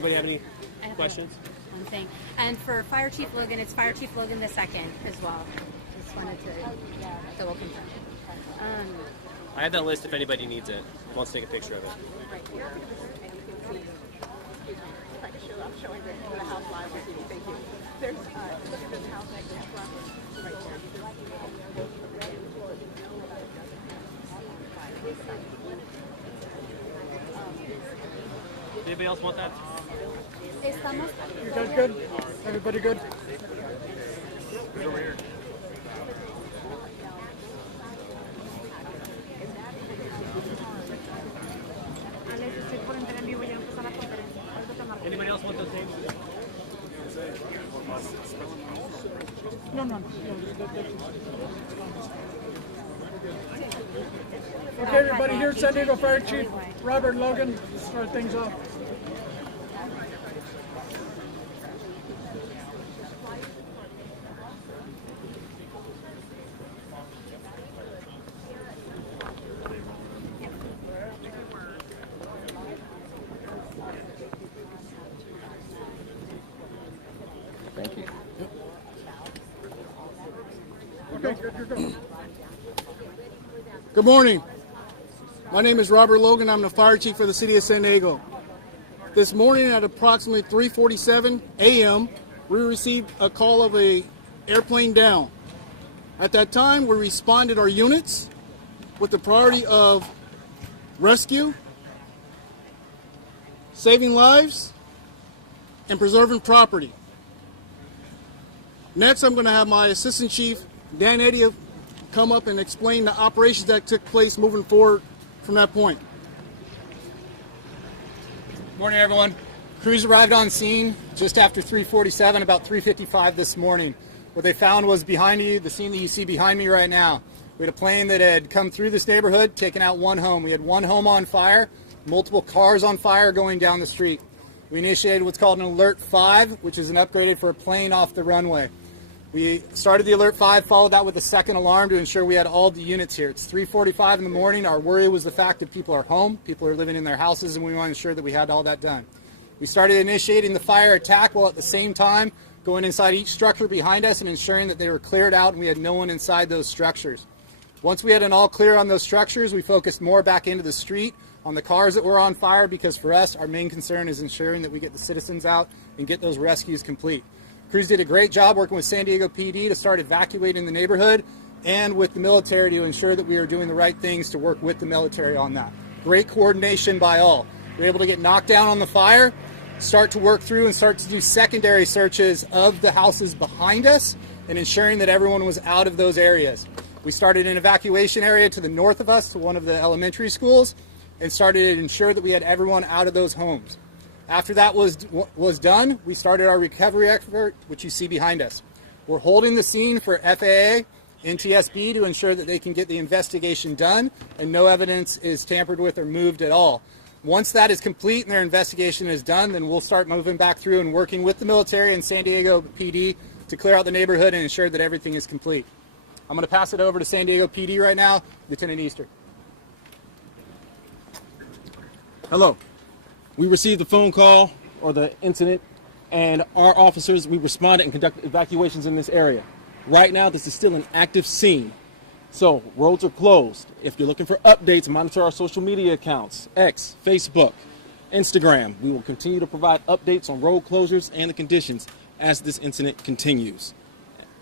Anybody have any questions? One thing. And for Fire Chief Logan, it's Fire Chief Logan II as well. Just wanted to double confirm. I have that list if anybody needs it. Wants to take a picture of it. Right here. I'm showing the house live with you. Thank you. There's look at the house next to the front right there. Anybody else want that? You guys good? Everybody good? Over here. Anybody else want those names? No. Okay, everybody, here at San Diego Fire Chief Robert Logan. Start things off. Thank you. Okay, good. Good morning. My name is Robert Logan. I'm the fire chief for the city of San Diego. This morning at approximately 3:47 a.m., we received a call of an airplane down. At that time, we responded our units with the priority of rescue, saving lives, and preserving property. Next, I'm going to have my Assistant Chief, Dan Eddy, come up and explain the operations that took place moving forward from that point. Morning, everyone. Crews arrived on scene just after 3:47, about 3:55 this morning. What they found was behind you, the scene that you see behind me right now. We had a plane that had come through this neighborhood, taken out one home. We had one home on fire, multiple cars on fire going down the street. We initiated what's called an Alert 5, which is an upgraded for a plane off the runway. We started the Alert 5, followed that with a second alarm to ensure we had all the units here. It's 3:45 in the morning. Our worry was the fact that people are home, people are living in their houses, and we want to ensure that we had all that done. We started initiating the fire attack while at the same time going inside each structure behind us and ensuring that they were cleared out and we had no one inside those structures. Once we had an all clear on those structures, we focused more back into the street on the cars that were on fire, because for us, our main concern is ensuring that we get the citizens out and get those rescues complete. Crews did a great job working with San Diego PD to start evacuating the neighborhood and with the military to ensure that we are doing the right things to work with the military on that. Great coordination by all. We were able to get knocked down on the fire, start to work through and start to do secondary searches of the houses behind us and ensuring that everyone was out of those areas. We started an evacuation area to the north of us to one of the elementary schools and started to ensure that we had everyone out of those homes. After that was done, we started our recovery effort, which you see behind us. We're holding the scene for FAA and TSB to ensure that they can get the investigation done and no evidence is tampered with or moved at all. Once that is complete and their investigation is done, then we'll start moving back through and working with the military and San Diego PD to clear out the neighborhood and ensure that everything is complete. I'm going to pass it over to San Diego PD right now, Lieutenant Easter. Hello. We received the phone call or the incident, and our officers, we responded and conducted evacuations in this area. Right now, this is still an active scene. So, roads are closed. If you're looking for updates, monitor our social media accounts, X, Facebook, Instagram. We will continue to provide updates on road closures and the conditions as this incident continues.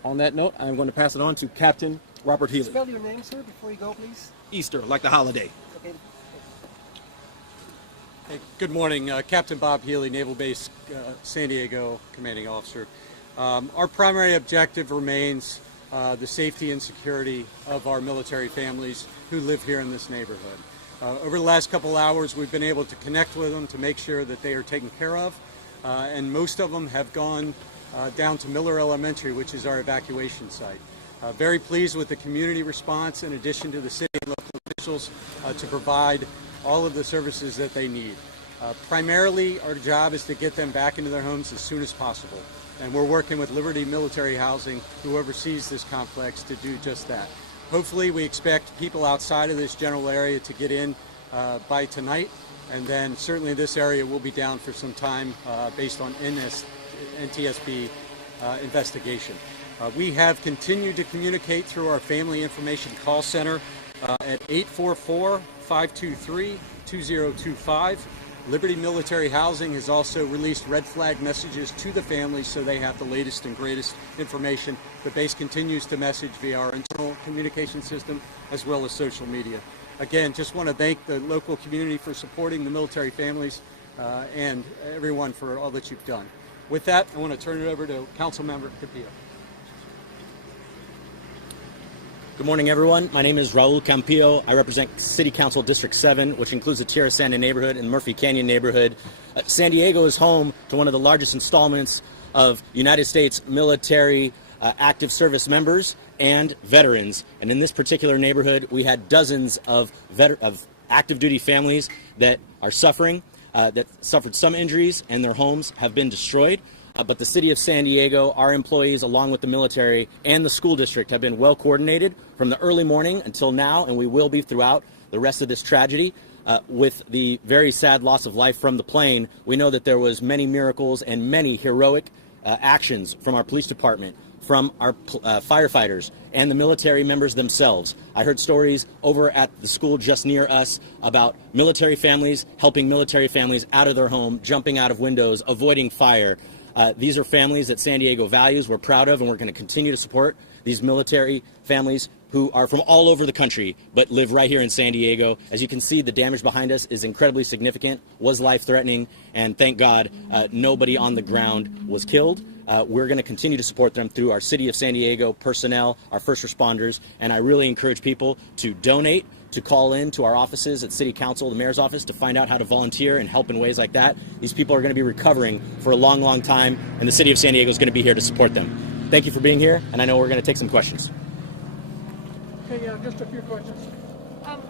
On that note, I'm going to pass it on to Captain Robert Healy. Spell your name, sir, before you go, please. Easter, like the holiday. Okay. Hey, good morning. Captain Bob Healy, Naval Base San Diego Commanding Officer. Our primary objective remains the safety and security of our military families who live here in this neighborhood. Over the last couple hours, we've been able to connect with them to make sure that they are taken care of, and most of them have gone down to Miller Elementary, which is our evacuation site. Very pleased with the community response, in addition to the city and local officials, to provide all of the services that they need. Primarily, our job is to get them back into their homes as soon as possible. And we're working with Liberty Military Housing, who oversees this complex, to do just that. Hopefully, we expect people outside of this general area to get in by tonight, And then certainly this area will be down for some time based on NTSB investigation. We have continued to communicate through our Family Information Call Center at 844-523-2025. Liberty Military Housing has also released red flag messages to the families so they have the latest and greatest information. The base continues to message via our internal communication system as well as social media. Again, just want to thank the local community for supporting the military families and everyone for all that you've done. With that, I want to turn it over to Councilmember Capillo. Good morning, everyone. My name is Raul Campillo. I represent City Council District 7, which includes the Tierra Santa neighborhood and Murphy Canyon neighborhood. San Diego is home to one of the largest installments of United States military active service members and veterans. And in this particular neighborhood, we had dozens of active duty families that are suffering, that suffered some injuries, and their homes have been destroyed. But the city of San Diego, our employees, along with the military and the school district, have been well coordinated from the early morning until now, and we will be throughout the rest of this tragedy. With the very sad loss of life from the plane, we know that there was many miracles and many heroic actions from our police department, from our firefighters, and the military members themselves. I heard stories over at the school just near us about military families helping military families out of their home, jumping out of windows, avoiding fire. These are families that San Diego values, we're proud of, and we're going to continue to support these military families who are from all over the country but live right here in San Diego. As you can see, the damage behind us is incredibly significant, was life-threatening, and thank God nobody on the ground was killed. We're going to continue to support them through our City of San Diego personnel, our first responders, and I really encourage people to donate, to call in to our offices at City Council, the Mayor's office, to find out how to volunteer and help in ways like that. These people are going to be recovering for a long, long time, and the City of San Diego is going to be here to support them. Thank you for being here, and I know we're going to take some questions. Okay, just a few questions.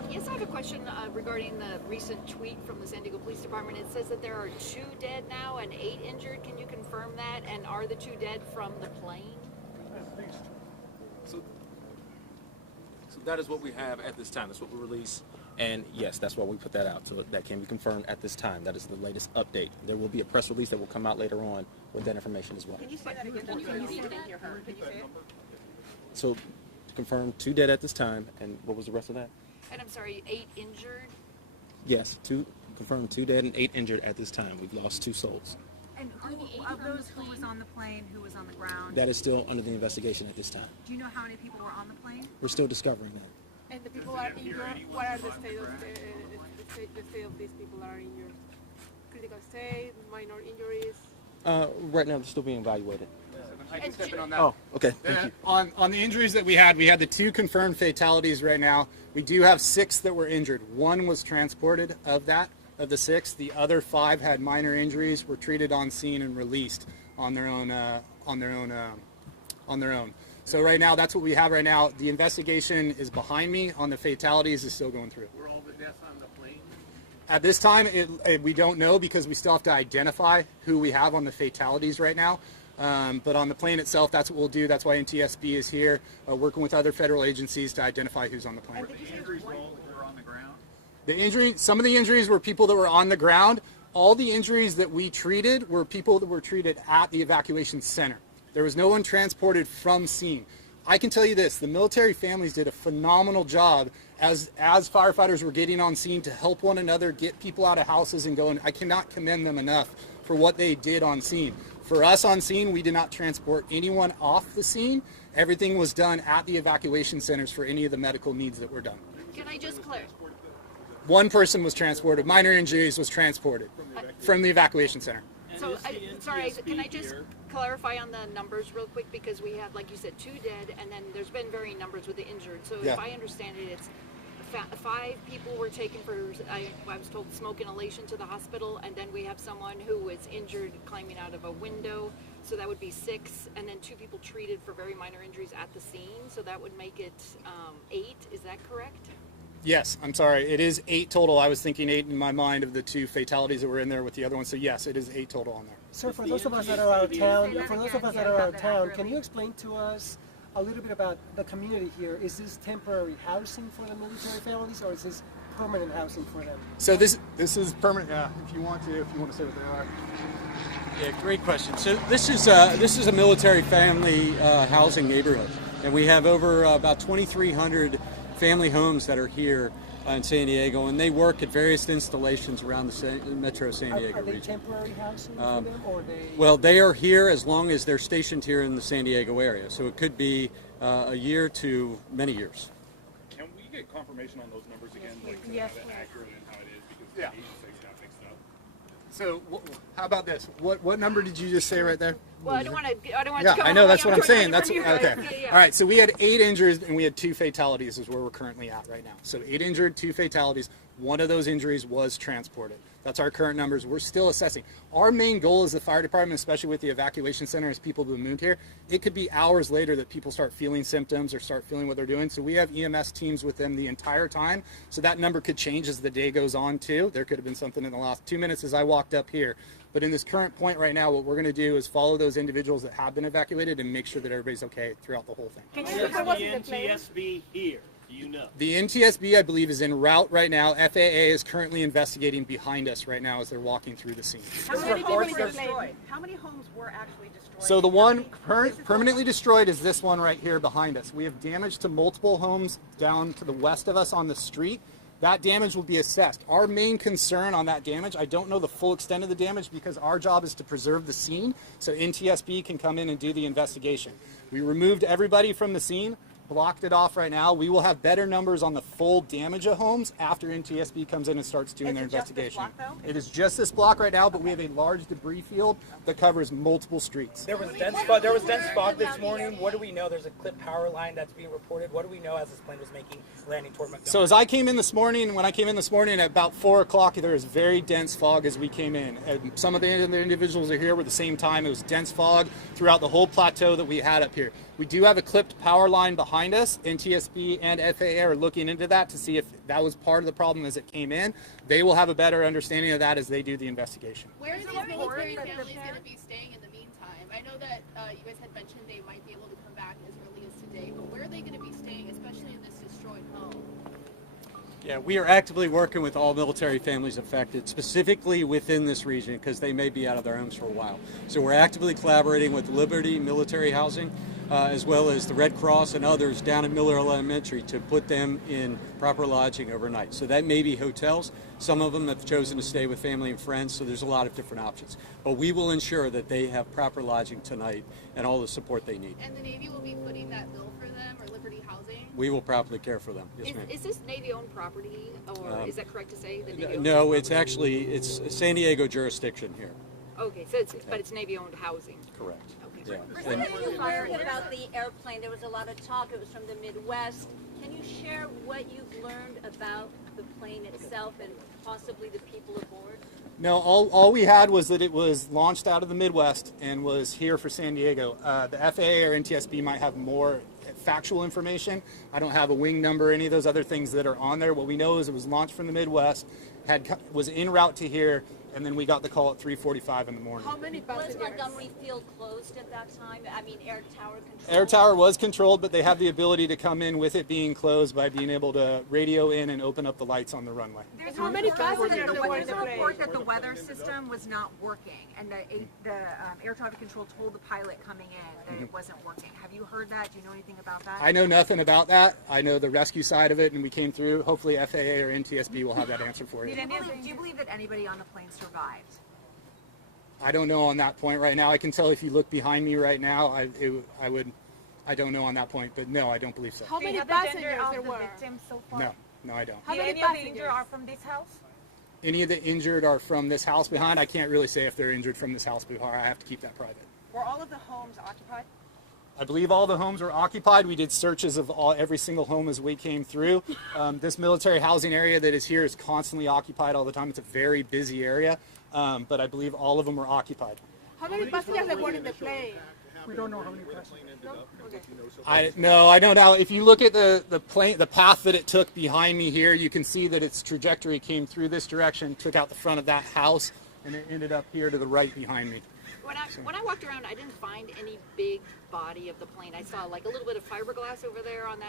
Yes, I have a question regarding the recent tweet from the San Diego Police Department. It says that there are 2 dead now and 8 injured. Can you confirm that? And are the 2 dead from the plane? So that is what we have at this time. That's what we release. And yes, that's why we put that out. So that can be confirmed at this time. That is the latest update. There will be a press release that will come out later on with that information as well. Can you say that again? Can you hear her? Can you say it? So to confirm 2 dead at this time. And what was the rest of that? And I'm sorry, 8 injured? Yes, confirmed 2 dead and 8 injured at this time. We've lost 2 souls. And of those who was on the plane, who was on the ground? That is still under the investigation at this time. Do you know how many people were on the plane? We're still discovering that. And the people are injured. What are the state of these people are injured? Critical state, minor injuries. Right now, they're still being evaluated. I can step in on that. Oh, okay. Thank you. On the injuries that we had the 2 confirmed fatalities right now. We do have 6 that were injured. 1 was transported of the 6. The other 5 had minor injuries, were treated on scene and released on their own. So right now, that's what we have right now. The investigation is behind me on the fatalities is still going through. Were all the deaths on the plane? At this time, we don't know because we still have to identify who we have on the fatalities right now. But on the plane itself, that's what we'll do. That's why NTSB is here, working with other federal agencies to identify who's on the plane. Were the injuries all that were on the ground? Some of the injuries were people that were on the ground. All the injuries that we treated were people that were treated at the evacuation center. There was no one transported from scene. I can tell you this, the military families did a phenomenal job as firefighters were getting on scene to help one another, get people out of houses and go, and I cannot commend them enough for what they did on scene. For us on scene, we did not transport anyone off the scene. Everything was done at the evacuation centers for any of the medical needs that were done. Can I just clarify? 1 person was transported, minor injuries was transported from the evacuation center. So, can I just clarify on the numbers real quick? Because we had, like you said, 2 dead, and then there's been varying numbers with the injured. So Yeah. if I understand it, it's 5 people were taken for, I was told, smoke inhalation to the hospital, and then we have someone who was injured climbing out of a window. So that would be 6, and then 2 people treated for very minor injuries at the scene. So that would make it 8. Is that correct? Yes, I'm sorry. It is 8 total. I was thinking 8 in my mind of the 2 fatalities that were in there with the other one. So yes, it is 8 total on there. Sir, for those of us that are out of town, can you explain to us a little bit about the community here? Is this temporary housing for the military families, or is this permanent housing for them? So this is permanent. If you want to say what they are. Yeah, great question. So this is a military family housing neighborhood, and we have over about 2,300 family homes that are here in San Diego, and they work at various installations around the Metro San Diego Are they region. temporary housing for them, or they? Well, they are here as long as they're stationed here in the San Diego area. So it could be a year to many years. Can we get confirmation on those numbers again, like to Yes, have it please. accurate and how it is, because Yeah. the agencies got mixed up. So how about this? What number did you just say right there? Well, I don't want to. Yeah, I know, that's what I'm saying. That's okay. okay. All right, so we had 8 injured and we had 2 fatalities is where we're currently at right now. So 8 injured, 2 fatalities. One of those injuries was transported. That's our current numbers. We're still assessing. Our main goal as the fire department, especially with the evacuation center, as people have moved here, it could be hours later that people start feeling symptoms or start feeling what they're doing. So we have EMS teams with them the entire time. So that number could change as the day goes on too. There could have been something in the last 2 minutes as I walked up here. But in this current point right now, what we're going to do is follow those individuals that have been evacuated and make sure that everybody's okay throughout the whole thing. Where's the NTSB here? Do you know? The NTSB, I believe, is en route right now. FAA is currently investigating behind us right now as they're walking through the scene. How many people were destroyed? How many homes were actually destroyed? So the one permanently destroyed is this one right here behind us. We have damage to multiple homes down to the west of us on the street. That damage will be assessed. Our main concern on that damage, I don't know the full extent of the damage because our job is to preserve the scene so NTSB can come in and do the investigation. We removed everybody from the scene, blocked it off right now. We will have better numbers on the full damage of homes after NTSB comes in and starts doing their investigation. It is just this block right now, but we have a large debris field that covers multiple streets. There was dense fog this morning. What do we know? There's a clipped power line that's being reported. What do we know as this plane was landing toward Montgomery? So as I came in this morning, when I came in this morning at about 4 o'clock, there was very dense fog as we came in. And some of the individuals are here were the same time. It was dense fog throughout the whole plateau that we had up here. We do have a clipped power line behind us. NTSB and FAA are looking into that to see if that was part of the problem as it came in. They will have a better understanding of that as they do the investigation. Where are these military families going to be staying in the meantime? I know that you guys had mentioned they might be able to come back as early as today, but where are they going to be staying, especially in this destroyed home? Yeah, we are actively working with all military families affected, specifically within this region, because they may be out of their homes for a while. So we're actively collaborating with Liberty Military Housing, as well as the Red Cross and others down at Miller Elementary to put them in proper lodging overnight. So that may be hotels. Some of them have chosen to stay with family and friends, so there's a lot of different options. But we will ensure that they have proper lodging tonight and all the support they need. And the Navy will be footing that bill for them, or Liberty Housing? We will properly care for them. Yes, ma'am. Is this Navy-owned property, or is that correct to say? That Navy No, it's actually, it's San Diego jurisdiction here. Okay, so but it's Navy-owned housing. Correct. Okay. Yeah. And- About the airplane, there was a lot of talk. It was from the Midwest. Can you share what you've learned about the plane itself and possibly the people aboard? No, all we had was that it was launched out of the Midwest and was here for San Diego. The FAA or NTSB might have more factual information. I don't have a wing number or any of those other things that are on there. What we know is it was launched from the Midwest, was en route to here, and then we got the call at 3:45 in the morning. How many Was passengers? Montgomery Field closed at that time? I mean, air tower control? Air tower was controlled, but they have the ability to come in with it being closed by being able to radio in and open up the lights on the runway. There's How a many report passengers that were in there's the a report plane? that the weather system was not working, and the air traffic control told the pilot coming in that it wasn't working. Have you heard that? Do you know anything about that? I know nothing about that. I know the rescue side of it, and we came through. Hopefully FAA or NTSB will have that answer for you. Do you believe that anybody on the plane survived? I don't know on that point right now. I can tell if you look behind me right now, I don't know on that point, but no, I don't believe so. How Do you many have the gender passengers of there the were? victims so far? No, I don't. How Do many any of the passengers? injured are from this house? Any of the injured are from this house behind. I can't really say if they're injured from this house behind. I have to keep that private. Were all of the homes occupied? I believe all the homes were occupied. We did searches of every single home as we came through. This military housing area that is here is constantly occupied all the time. It's a very busy area, but I believe all of them were occupied. How many passengers there were in the plane? We don't know how many passengers. No, I don't know. If you look at the plane, the path that it took behind me here, you can see that its trajectory came through this direction, took out the front of that house, and it ended up here to the right behind me. When I walked around, I didn't find any big body of the plane. I saw like a little bit of fiberglass over there on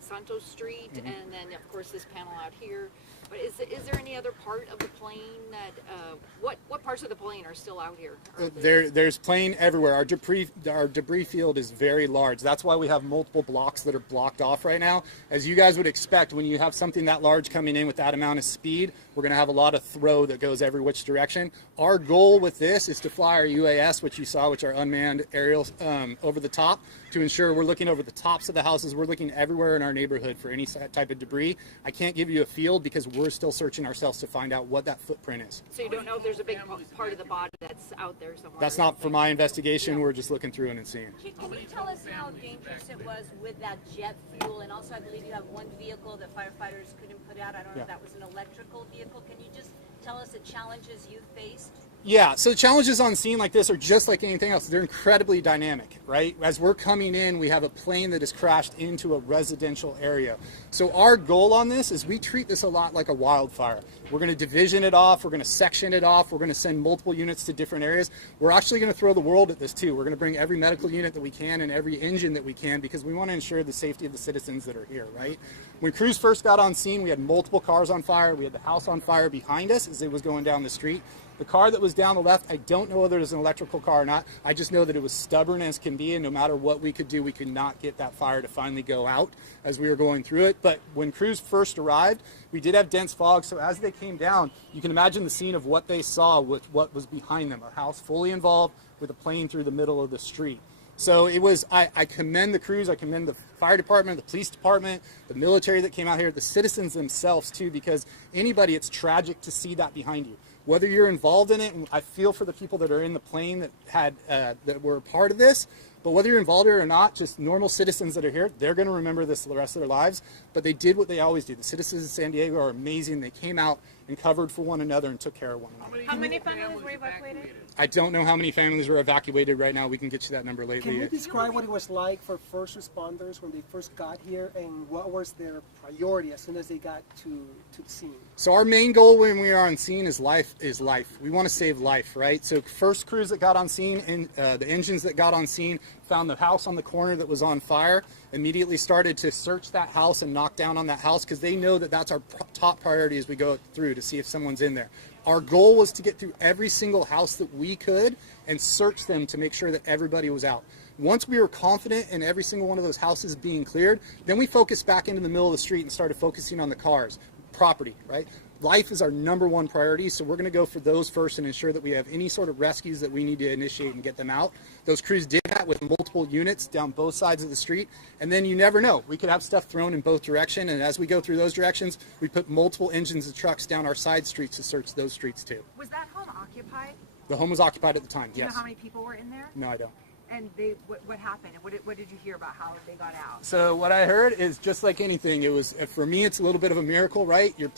Santos Street, and then of course this panel out here. But is there any other part of the plane that what parts of the plane are still out here? There's plane everywhere. Our debris field is very large. That's why we have multiple blocks that are blocked off right now. As you guys would expect, when you have something that large coming in with that amount of speed, we're going to have a lot of throw that goes every which direction. Our goal with this is to fly our UAS, which you saw, which are unmanned aerials, over the top, to ensure we're looking over the tops of the houses. We're looking everywhere in our neighborhood for any type of debris. I can't give you a field because we're still searching ourselves to find out what that footprint is. So you don't know if there's a big part of the body that's out there somewhere? That's not for my investigation. We're just looking through it and seeing. Can you tell us how dangerous it was with that jet fuel? And also, I believe you have one vehicle that firefighters couldn't put out. I don't know if that was an electrical vehicle. Can you just tell us the challenges you faced? Yeah, so challenges on scene like this are just like anything else. They're incredibly dynamic, right? As we're coming in, we have a plane that has crashed into a residential area. So our goal on this is we treat this a lot like a wildfire. We're going to division it off. We're going to section it off. We're going to send multiple units to different areas. We're actually going to throw the world at this too. We're going to bring every medical unit that we can and every engine that we can because we want to ensure the safety of the citizens that are here, right? When crews first got on scene, we had multiple cars on fire. We had the house on fire behind us as it was going down the street. The car that was down the left, I don't know whether it was an electrical car or not. I just know that it was stubborn as can be, and no matter what we could do, we could not get that fire to finally go out as we were going through it. But when crews first arrived, we did have dense fog, so as they came down, you can imagine the scene of what they saw with what was behind them, a house fully involved with a plane through the middle of the street. So it was, I commend the crews, I commend the fire department, the police department, the military that came out here, the citizens themselves too, because anybody, it's tragic to see that behind you. Whether you're involved in it, and I feel for the people that are in the plane that had that were a part of this, but whether you're involved in it or not, just normal citizens that are here, they're going to remember this the rest of their lives. But they did what they always do. The citizens of San Diego are amazing. They came out and covered for one another and took care of one another. How many families were evacuated? I don't know how many families were evacuated right now. We can get you that number later. Can you describe what it was like for first responders when they first got here and what was their priority as soon as they got to the scene? So our main goal when we are on scene is life. We want to save life, right? So first crews that got on scene and the engines that got on scene found the house on the corner that was on fire, immediately started to search that house and knock down on that house because they know that that's our top priority as we go through to see if someone's in there. Our goal was to get through every single house that we could and search them to make sure that everybody was out. Once we were confident in every single one of those houses being cleared, then we focused back into the middle of the street and started focusing on the cars, property, right? Life is our number one priority, so we're going to go for those first and ensure that we have any sort of rescues that we need to initiate and get them out. Those crews did that with multiple units down both sides of the street, and then you never know. We could have stuff thrown in both directions, and as we go through those directions, we put multiple engines and trucks down our side streets to search those streets too. Was that home occupied? The home was occupied at the time, Do you yes. know how many people were in there? No, I don't. And what happened? What did you hear about how they got out? So what I heard is just like anything. It was, for me, it's a little bit of a miracle, right? A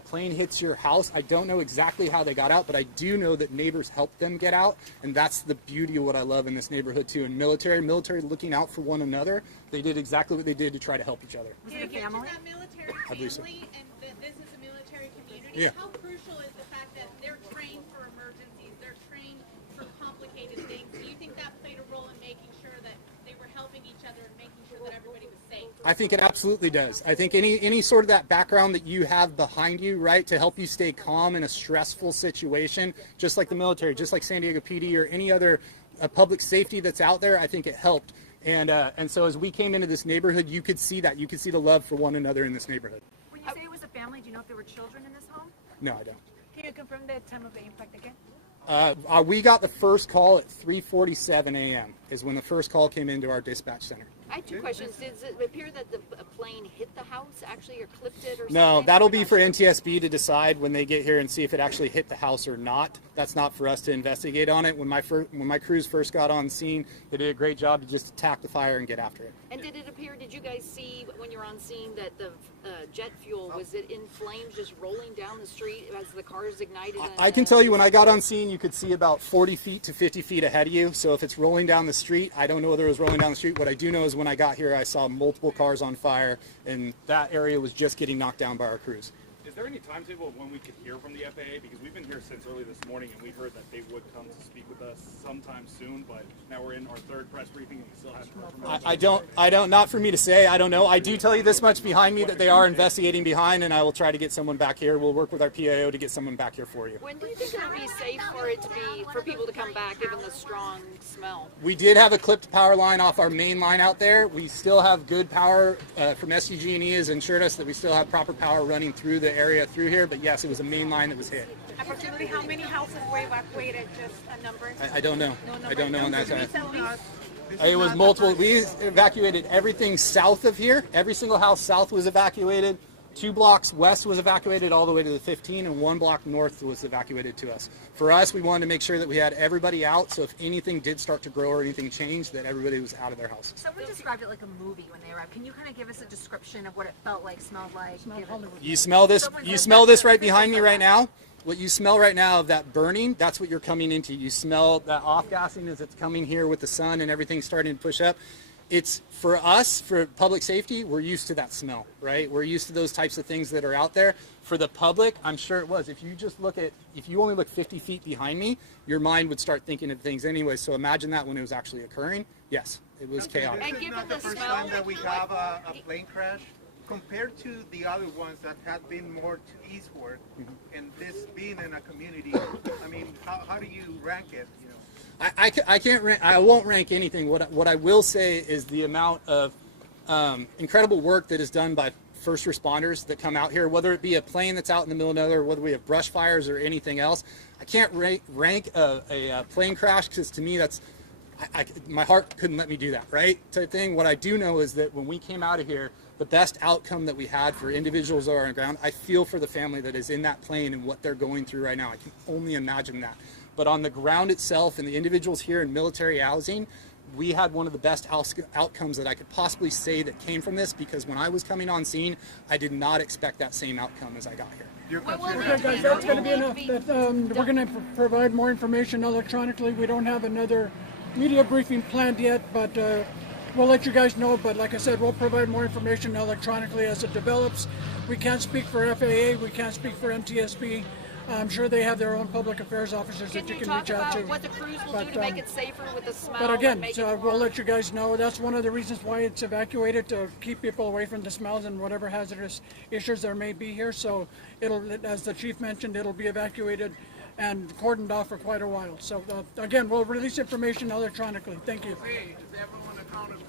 plane hits your house. I don't know exactly how they got out, but I do know that neighbors helped them get out, and that's the beauty of what I love in this neighborhood too. And military looking out for one another. They did exactly what they did to try to help each other. Was it a family? That military I believe so. family, and this is a military community. Yeah. How crucial is the fact that they're trained for emergencies, they're trained for complicated things? Do you think that played a role in making sure that they were helping each other and making sure that everybody was safe? I think it absolutely does. I think any sort of that background that you have behind you, right, to help you stay calm in a stressful situation, just like the military, just like San Diego PD or any other public safety that's out there, I think it helped. And so as we came into this neighborhood, you could see that. You could see the love for one another in this neighborhood. When you say it was a family, do you know if there were children in this home? No, I don't. Can you confirm the time of the impact again? We got the first call at 3:47 a.m. is when the first call came into our dispatch center. I have two questions. Does it appear that the plane hit the house actually or clipped it or something? No, that'll be for NTSB to decide when they get here and see if it actually hit the house or not. That's not for us to investigate on it. When my crews first got on scene, they did a great job to just attack the fire and get after it. And did you guys see when you're on scene that the jet fuel, was it in flames just rolling down the street as the cars ignited? I can tell you when I got on scene, you could see about 40 feet to 50 feet ahead of you. So if it's rolling down the street, I don't know whether it was rolling down the street. What I do know is when I got here, I saw multiple cars on fire, and that area was just getting knocked down by our crews. Is there any timetable of when we could hear from the FAA? Because we've been here since early this morning, and we heard that they would come to speak with us sometime soon, but now we're in our third press briefing and we still haven't heard from Not for me to say, I don't know. I do tell you this much behind me, that they are investigating behind, and I will try to get someone back here. We'll work with our PIO to get someone back here for you. When do you think it would be safe for people to come back, given the strong smell? We did have a clipped power line off our main line out there. We still have good power from SDG&E has assured us that we still have proper power running through the area through here, but yes, it was a main line that was hit. Approximately how many houses were evacuated? Just a number? I don't know. I don't know on that side. Please? It was multiple. We evacuated everything south of here. Every single house south was evacuated. 2 blocks west was evacuated all the way to the 15, and 1 block north was evacuated to us. For us, we wanted to make sure that we had everybody out, so if anything did start to grow or anything changed, that everybody was out of their houses. Someone described it like a movie when they arrived. Can you kind of give us a description of what it felt like, smelled like? You smell this? You smell this right behind me right now? What you smell right now of that burning, that's what you're coming into. You smell that off-gassing as it's coming here with the sun and everything starting to push up. It's, for us, for public safety, we're used to that smell, right? We're used to those types of things that are out there. For the public, I'm sure it was. If you only look 50 feet behind me, your mind would start thinking of things anyway. So imagine that when it was actually occurring. Yes, it was chaotic. And This is given not the the first smell, time that we have a plane crash. Compared to the other ones that have been more to eastward, and this being in a community, I mean, how do you rank it? You know? I can't rank, I won't rank anything. What I will say is the amount of incredible work that is done by first responders that come out here, whether it be a plane that's out in the middle of nowhere, whether we have brush fires or anything else. I can't rank a plane crash, because to me that's, my heart couldn't let me do that, right? Type thing. What I do know is that when we came out of here, the best outcome that we had for individuals that are on the ground, I feel for the family that is in that plane and what they're going through right now. I can only imagine that. But on the ground itself and the individuals here in military housing, we had one of the best outcomes that I could possibly say that came from this, because when I was coming on scene, I did not expect that same outcome as I got here. Okay, guys, that's going to be enough. We're going to provide more information electronically. We don't have another media briefing planned yet, but we'll let you guys know. But like I said, we'll provide more information electronically as it develops. We can't speak for FAA. We can't speak for NTSB. I'm sure they have their own public affairs officers that you can reach out to. Can you talk about what the crews will do to make it safer with the smell? But again, we'll let you guys know. That's one of the reasons why it's evacuated, to keep people away from the smells and whatever hazardous issues there may be here. So it'll, as the chief mentioned, it'll be evacuated and cordoned off for quite a while. So again, we'll release information electronically. Thank you. Hey, is everyone accountable?